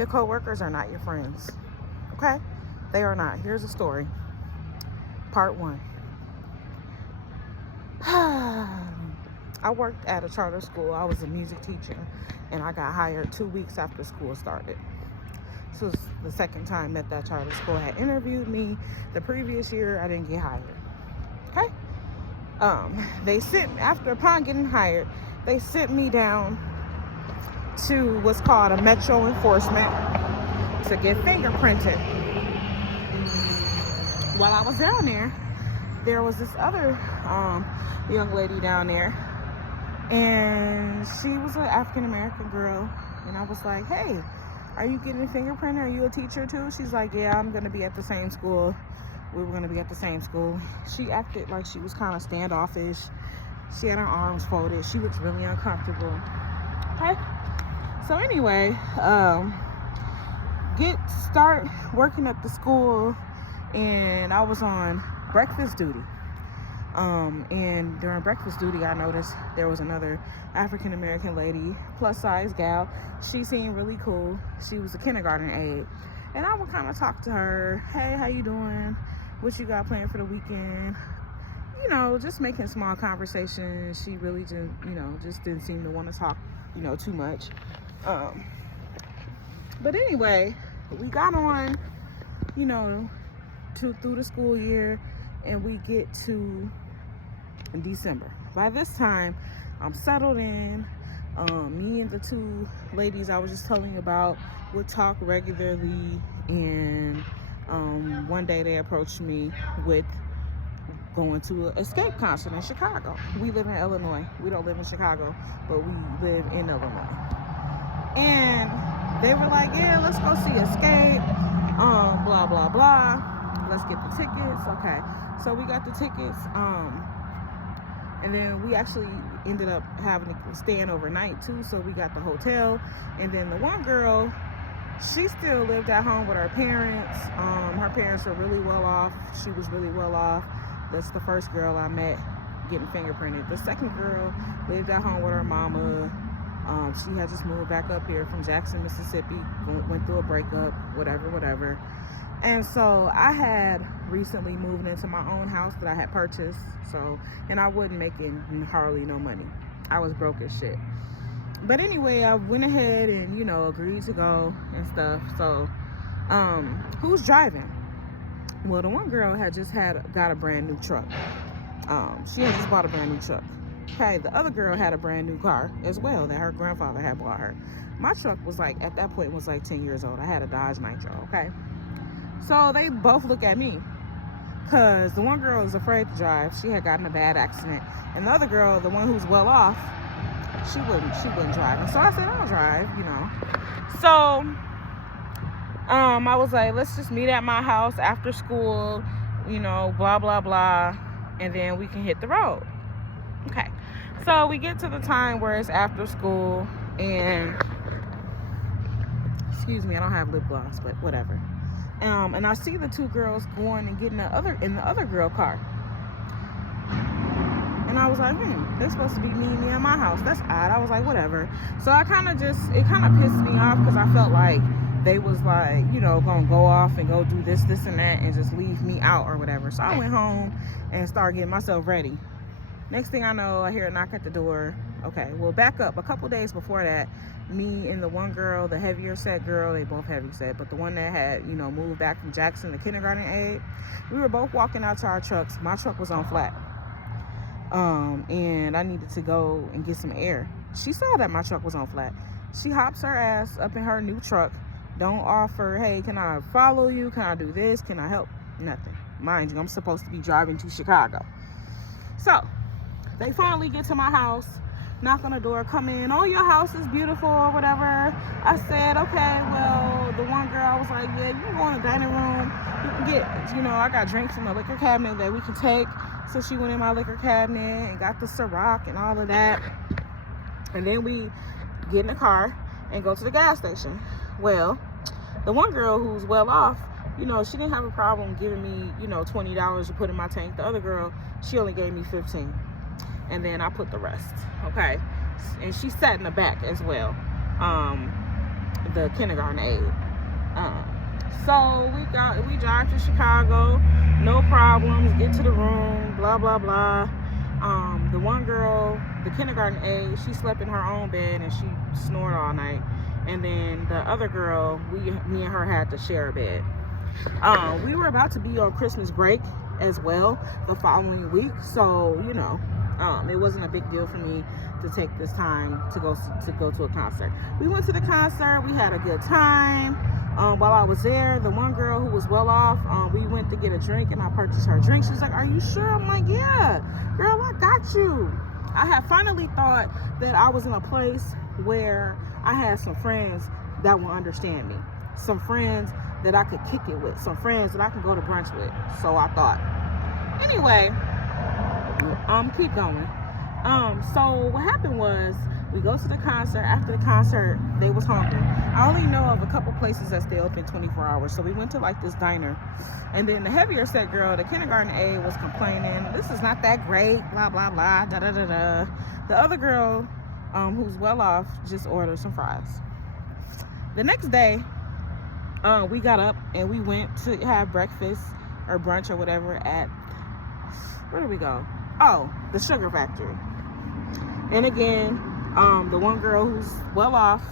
Your coworkers are not your friends. Okay? They are not. Here's a story. Part 1. I worked at a charter school. I was a music teacher, and I got hired 2 weeks after school started. This was the second time that charter school had interviewed me. The previous year, I didn't get hired. Okay? Upon getting hired, they sent me down to what's called a metro enforcement to get fingerprinted. While I was down there was this other young lady down there, and she was an African-American girl, and I was like, hey, are you getting fingerprinted? Are you a teacher too? She's like, yeah, I'm going to be at the same school. We were going to be at the same school. She acted like she was kind of standoffish. She had her arms folded. She looked really uncomfortable. Okay? So anyway, start working at the school, and I was on breakfast duty. And during breakfast duty, I noticed there was another African-American lady, plus-size gal. She seemed really cool. She was a kindergarten aide. And I would kind of talk to her. Hey, how you doing? What you got planned for the weekend? You know, just making small conversations. She really just didn't seem to want to talk, too much. But anyway, we got on, through the school year, and we get to December. By this time, I'm settled in. Me and the 2 ladies I was just telling you about would talk regularly, and one day they approached me with going to an Escape concert in Chicago. We live in Illinois. We don't live in Chicago, but we live in Illinois. And they were like, yeah, let's go see Escape, blah, blah, blah. Let's get the tickets. Okay. So we got the tickets. And then we actually ended up having to staying overnight too. So we got the hotel. And then the one girl, she still lived at home with her parents. Her parents are really well off. She was really well off. That's the first girl I met getting fingerprinted. The second girl lived at home with her mama. She had just moved back up here from Jackson, Mississippi. Went through a breakup, whatever. And so I had recently moved into my own house that I had purchased. And I wasn't making hardly no money. I was broke as shit. But anyway, I went ahead and, agreed to go and stuff. So, who's driving? Well, the one girl had just got a brand new truck. She had just bought a brand new truck. Okay, the other girl had a brand new car as well that her grandfather had bought her. My truck was at that point was 10 years old. I had a Dodge Nitro, okay? So they both look at me, because the one girl is afraid to drive. She had gotten a bad accident. And the other girl, the one who's well off, she wouldn't drive. And so I said, I'll drive, So I was like, let's just meet at my house after school, blah, blah, blah, and then we can hit the road. Okay. So we get to the time where it's after school, and excuse me, I don't have lip gloss, but whatever. And I see the 2 girls going and getting in the other girl car. And I was like, they're supposed to be meeting me at my house. That's odd. I was like, whatever. So it kind of pissed me off, because I felt like they was gonna go off and go do this and that and just leave me out or whatever. So I went home and started getting myself ready. Next thing I know, I hear a knock at the door. Okay, well, back up. A couple days before that, me and the one girl, the heavier set girl, they both heavy set, but the one that had, moved back from Jackson, the kindergarten aide, we were both walking out to our trucks. My truck was on flat. And I needed to go and get some air. She saw that my truck was on flat. She hops her ass up in her new truck. Don't offer, hey, can I follow you? Can I do this? Can I help? Nothing. Mind you, I'm supposed to be driving to Chicago. So they finally get to my house, knock on the door, come in. Oh, your house is beautiful or whatever. I said, okay, well, the one girl, I was like, yeah, you can go in the dining room. You can get, I got drinks in the liquor cabinet that we can take. So she went in my liquor cabinet and got the Ciroc and all of that. And then we get in the car and go to the gas station. Well, the one girl who's well off, she didn't have a problem giving me, $20 to put in my tank. The other girl, she only gave me $15. And then I put the rest, okay? And she sat in the back as well. the kindergarten aide. So we drive to Chicago, no problems, get to the room, blah blah blah. The one girl, the kindergarten aide, she slept in her own bed and she snored all night. And then the other girl, me and her had to share a bed. We were about to be on Christmas break as well the following week, so you know, it wasn't a big deal for me to take this time to go to a concert. We went to the concert. We had a good time. While I was there, the one girl who was well off, we went to get a drink and I purchased her a drink. She was like, "Are you sure?" I'm like, "Yeah, girl, I got you." I had finally thought that I was in a place where I had some friends that will understand me, some friends that I could kick it with, some friends that I can go to brunch with. So I thought. Anyway, keep going. So what happened was, we go to the concert. After the concert, they was hungry. I only know of a couple places that stay open 24 hours. So we went to like this diner. And then the heavier set girl, the kindergarten aide, was complaining, "This is not that great, blah, blah, blah, da, da, da, da." The other girl, who's well off, just ordered some fries. The next day, we got up and we went to have breakfast or brunch or whatever at, where did we go? Oh, the Sugar Factory. And again, the one girl who's well off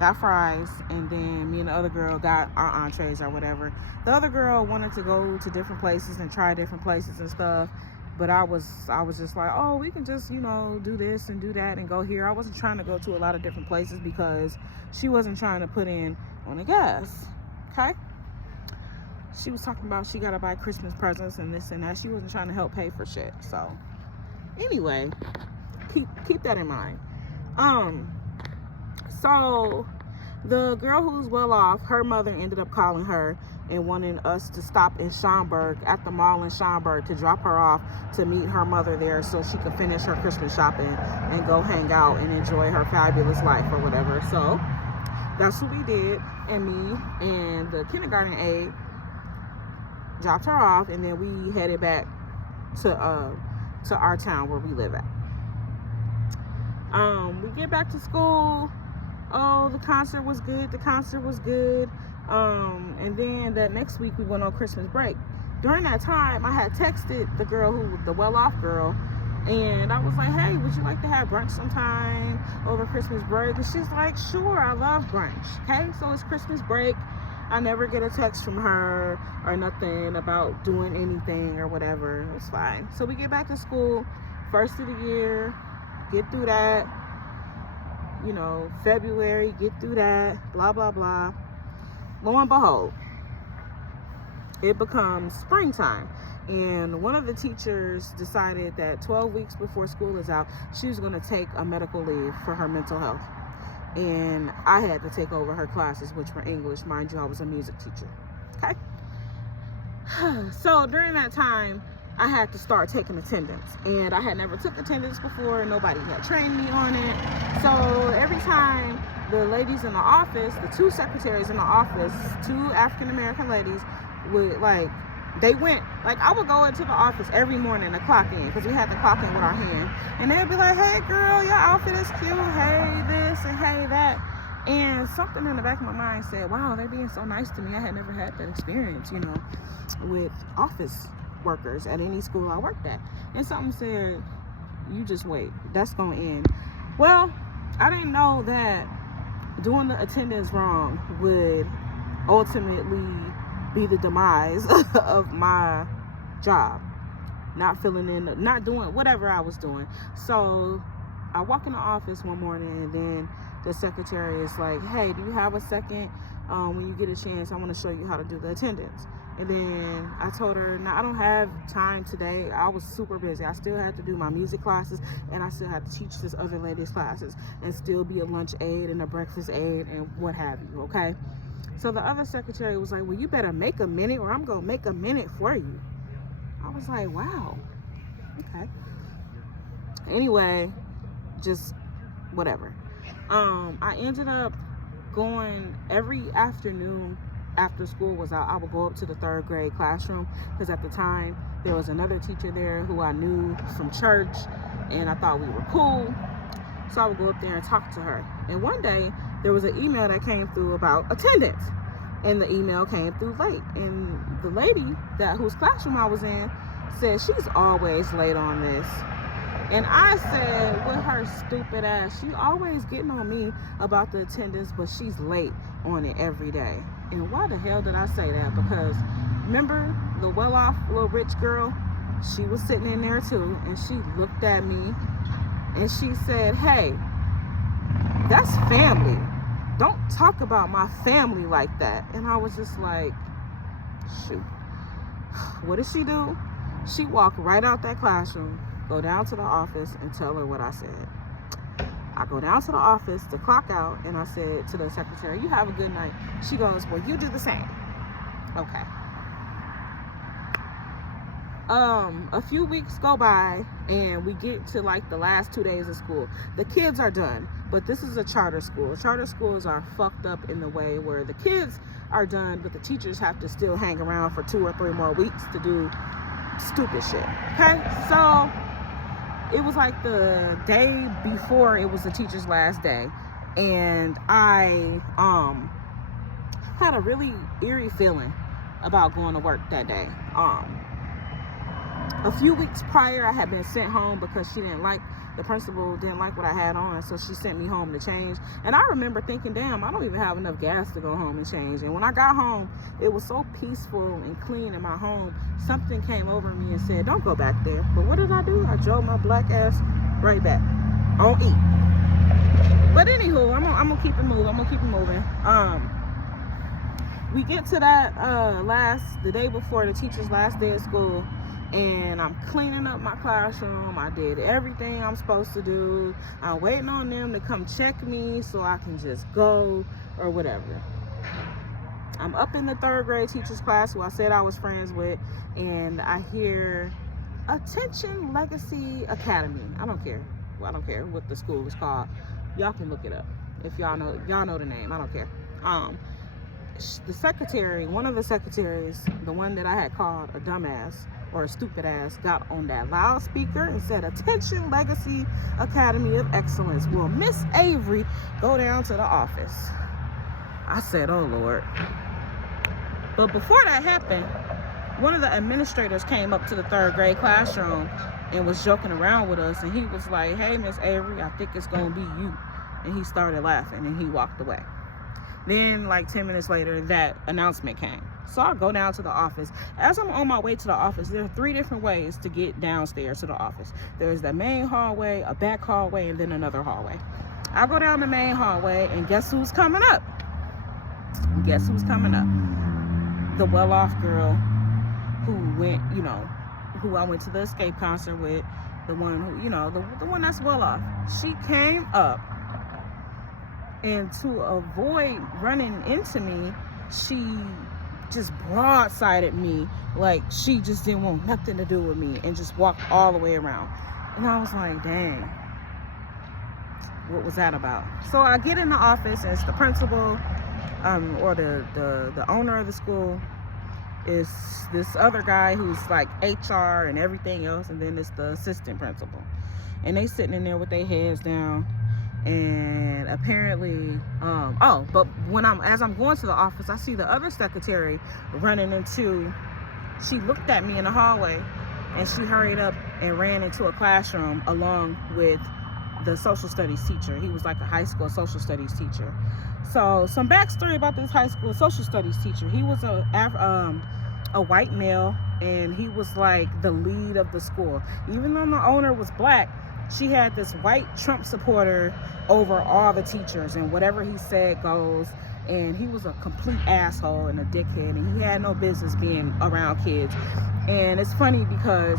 got fries, and then me and the other girl got our entrees or whatever. The other girl wanted to go to different places and try different places and stuff, but I was just like, "Oh, we can just, you know, do this and do that and go here." I wasn't trying to go to a lot of different places because she wasn't trying to put in on the gas. Okay? She was talking about she gotta buy Christmas presents and this and that. She wasn't trying to help pay for shit. So anyway, keep that in mind. So the girl who's well off, her mother ended up calling her and wanting us to stop in Schaumburg, at the mall in Schaumburg, to drop her off to meet her mother there so she could finish her Christmas shopping and go hang out and enjoy her fabulous life or whatever. So that's what we did, and me and the kindergarten aide dropped her off, and then we headed back to our town where we live at. We get back to school. Oh, the concert was good. And then that next week we went on Christmas break. During that time, I had texted the girl the well-off girl, and I was like, "Hey, would you like to have brunch sometime over Christmas break?" And she's like, "Sure, I love brunch." Okay, so it's Christmas break. I never get a text from her or nothing about doing anything or whatever. It's fine. So we get back to school, first of the year, get through that. You know, February, get through that, blah, blah, blah. Lo and behold, it becomes springtime. And one of the teachers decided that 12 weeks before school is out, she was going to take a medical leave for her mental health. And I had to take over her classes, which were English. Mind you, I was a music teacher. Okay? So during that time, I had to start taking attendance, and I had never took attendance before. Nobody had trained me on it. So every time the ladies in the office, the two secretaries in the office, two African-American ladies, would I would go into the office every morning to clock in, because we had to clock in with our hand, and they'd be like, "Hey girl, your outfit is cute, hey this and hey that." And something in the back of my mind said, wow, they're being so nice to me. I had never had that experience, you know, with office workers at any school I worked at. And something said, "You just wait, that's gonna end." Well, I didn't know that doing the attendance wrong would ultimately be the demise of my job, not doing whatever I was doing. So I walk in the office one morning, and then the secretary is like, "Hey, do you have a second? When you get a chance, I want to show you how to do the attendance." And then I told her, "No, I don't have time today. I was super busy. I still had to do my music classes, and I still had to teach this other lady's classes, and still be a lunch aide and a breakfast aide and what have you, okay?" So the other secretary was like, "Well, you better make a minute, or I'm going to make a minute for you." I was like, wow, okay. Anyway, just whatever. I ended up going every afternoon after school was out. I would go up to the 3rd grade classroom, because at the time there was another teacher there who I knew from church, and I thought we were cool. So I would go up there and talk to her. And one day there was an email that came through about attendance, and the email came through late. And the lady whose classroom I was in said she's always late on this. And I said, with her stupid ass, she always getting on me about the attendance, but she's late on it every day. And why the hell did I say that? Because remember the well-off little rich girl? She was sitting in there too, and she looked at me and she said, hey, that's family. Don't talk about my family like that. And I was just like, shoot. What did she do? She walked right out that classroom, go down to the office and tell her what I said. I go down to the office to clock out, and I said to the secretary, you have a good night. She goes, well, you do the same. Okay. A few weeks go by, and we get to like the last 2 days of school. The kids are done, but this is a charter school. Charter schools are fucked up in the way where the kids are done, but the teachers have to still hang around for 2 or 3 more weeks to do stupid shit. Okay, so it was like the day before it was the teacher's last day, and I had a really eerie feeling about going to work that day. A few weeks prior, I had been sent home because the principal didn't like what I had on, so she sent me home to change. And I remember thinking, damn, I don't even have enough gas to go home and change. And when I got home, it was so peaceful and clean in my home. Something came over me and said, don't go back there. But what did I do? I drove my black ass right back on E. But anywho, I'm gonna keep it moving. We get to that the day before the teacher's last day of school, and I'm cleaning up my classroom. I did everything I'm supposed to do. I'm waiting on them to come check me so I can just go or whatever. I'm up in the 3rd grade teacher's class who I said I was friends with, and I hear Attention Legacy Academy. I don't care what the school is called. Y'all can look it up if y'all know the name. I don't care. The secretary, one of the secretaries, the one that I had called a dumbass or a stupid ass, got on that loudspeaker and said, Attention Legacy Academy of Excellence, will Miss Avery go down to the office? I said, oh Lord. But before that happened, one of the administrators came up to the 3rd grade classroom and was joking around with us, and he was like, hey Miss Avery, I think it's gonna be you. And he started laughing and he walked away. Then like 10 minutes later, that announcement came. So I go down to the office. As I'm on my way to the office, there are 3 different ways to get downstairs to the office. There's the main hallway, a back hallway, and then another hallway. I go down the main hallway, and guess who's coming up? The well-off girl who who I went to the Escape concert with, the one who, the one that's well-off. She came up, and to avoid running into me, she just broadsided me like she just didn't want nothing to do with me and just walked all the way around. And I was like, dang, what was that about? So I get in the office, and it's the principal, or the owner of the school, is this other guy who's like HR and everything else, and then it's the assistant principal. And they sitting in there with their heads down. And apparently, but as I'm going to the office, I see the other secretary running into. She looked at me in the hallway, and she hurried up and ran into a classroom along with the social studies teacher. He was like a high school social studies teacher. So some backstory about this high school social studies teacher. He was a white male, and he was like the lead of the school. Even though the owner was black, she had this white Trump supporter over all the teachers, and whatever he said goes. And he was a complete asshole and a dickhead, and he had no business being around kids. And it's funny because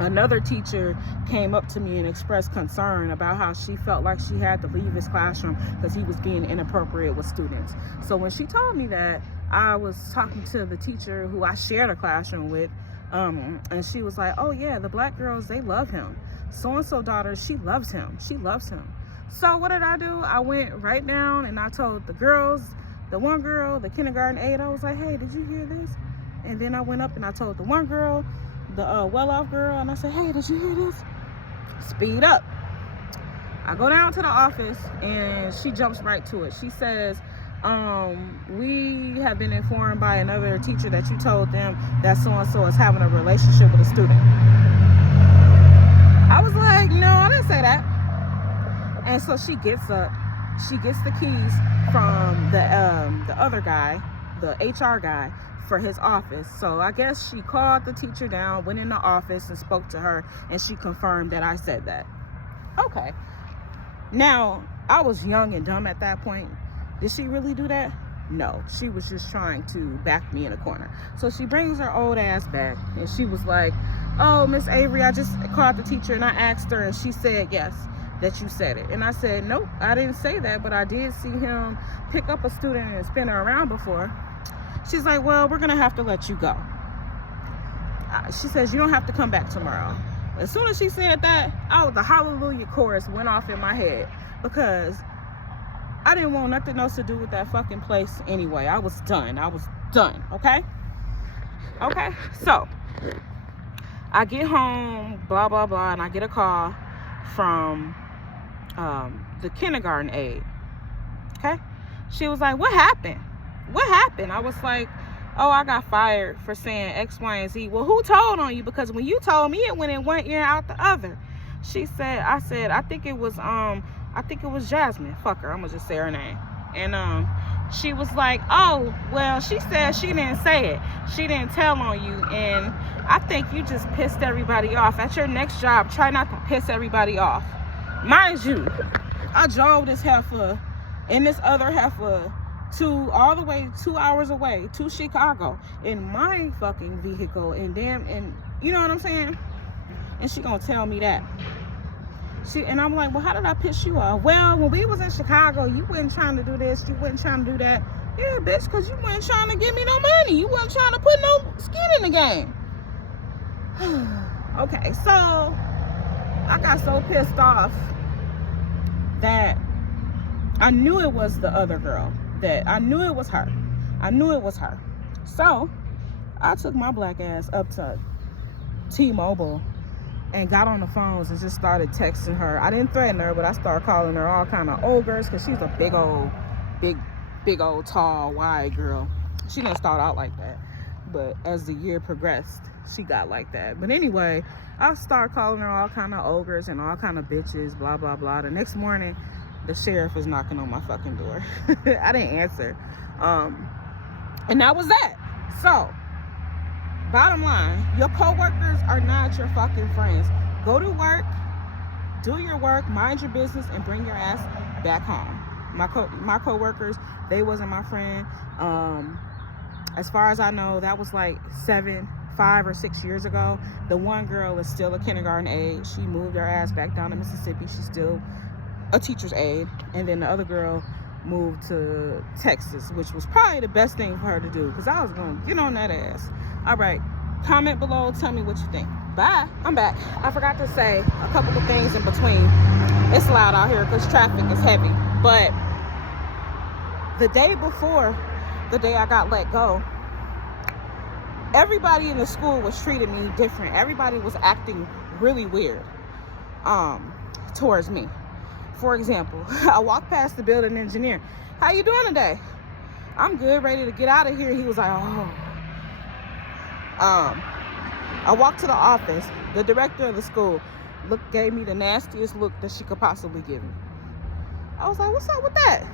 another teacher came up to me and expressed concern about how she felt like she had to leave his classroom because he was being inappropriate with students. So when she told me that, I was talking to the teacher who I shared a classroom with, and she was like, oh yeah, the black girls, they love him. So-and-so daughter, she loves him. So what did I do? I went right down and I told the girls, the one girl, the kindergarten aide, I was like, hey, did you hear this? And then I went up and I told the one girl, the well-off girl, and I said, hey, did you hear this? Speed up. I go down to the office and she jumps right to it. She says, we have been informed by another teacher that you told them that so-and-so is having a relationship with a student. I was like, no, I didn't say that. And so she gets up. She gets the keys from the other guy, the HR guy, for his office. So I guess she called the teacher down, went in the office and spoke to her, and she confirmed that I said that. Okay. Now, I was young and dumb at that point. Did she really do that? No. She was just trying to back me in a corner. So she brings her old ass back, and she was like, oh, Miss Avery, I just called the teacher, and I asked her, and she said yes, that you said it. And I said, nope, I didn't say that, but I did see him pick up a student and spin her around before. She's like, well, we're going to have to let you go. She says, you don't have to come back tomorrow. As soon as she said that, the hallelujah chorus went off in my head, because I didn't want nothing else to do with that fucking place anyway. I was done. Okay? Okay? So, I get home, blah, blah, blah, and I get a call from the kindergarten aide. Okay? She was like, what happened? What happened? I was like, oh, I got fired for saying X, Y, and Z. Well, who told on you? Because when you told me, it went in one ear out the other. I said, I think it was Jasmine. Fuck her. I'm gonna just say her name. And she was like, oh, well, she said she didn't say it. She didn't tell on you. And I think you just pissed everybody off. At your next job, try not to piss everybody off. Mind you, I drove this heifer and this other heifer all the way 2 hours away to Chicago in my fucking vehicle, and you know what I'm saying? And she gonna tell me that. And I'm like, well, how did I piss you off? Well, when we was in Chicago, you wasn't trying to do this, you wasn't trying to do that. Yeah, bitch, because you wasn't trying to give me no money. You wasn't trying to put no skin in the game. Okay, so I got so pissed off that I knew it was the other girl. I knew it was her. So I took my black ass up to T-Mobile and got on the phones and just started texting her. I didn't threaten her, but I started calling her all kind of ogres, because she's a big old, tall, wide girl. She didn't start out like that, but as the year progressed, she got like that. But anyway, I started calling her all kind of ogres and all kind of bitches, blah, blah, blah. The next morning, the sheriff was knocking on my fucking door. I didn't answer. And that was that. So, bottom line, your coworkers are not your fucking friends. Go to work, do your work, mind your business, and bring your ass back home. My coworkers, they wasn't my friend. As far as I know, that was like 5 or 6 years ago. The one girl is still a kindergarten aide. She moved her ass back down to Mississippi. She's still a teacher's aide. And then the other girl moved to Texas, which was probably the best thing for her to do, because I was going to get on that ass. All right, comment below, tell me what you think. Bye. I'm back. I forgot to say a couple of things in between. It's loud out here because traffic is heavy. But the day before the day I got let go, everybody in the school was treating me different. Everybody was acting really weird towards me. For example, I walked past the building engineer. How you doing today? I'm good, ready to get out of here. He was like, oh. I walked to the office. The director of the school gave me the nastiest look that she could possibly give me. I was like, what's up with that?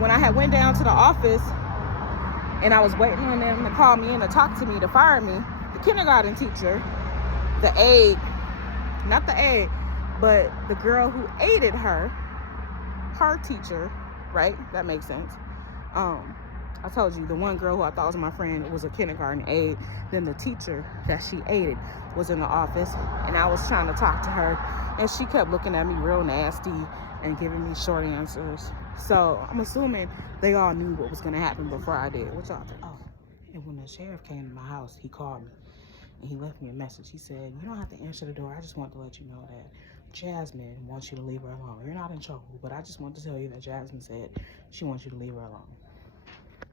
When I had went down to the office and I was waiting on them to call me in to talk to me, to fire me, the kindergarten teacher, the aide, not the aide, but the girl who aided her teacher, right? That makes sense. I told you, the one girl who I thought was my friend was a kindergarten aide. Then the teacher that she aided was in the office, and I was trying to talk to her, and she kept looking at me real nasty and giving me short answers. So I'm assuming they all knew what was going to happen before I did. What y'all think? Oh, and when the sheriff came to my house, he called me, and he left me a message. He said, you don't have to answer the door. I just want to let you know that Jasmine wants you to leave her alone. You're not in trouble, but I just want to tell you that Jasmine said she wants you to leave her alone.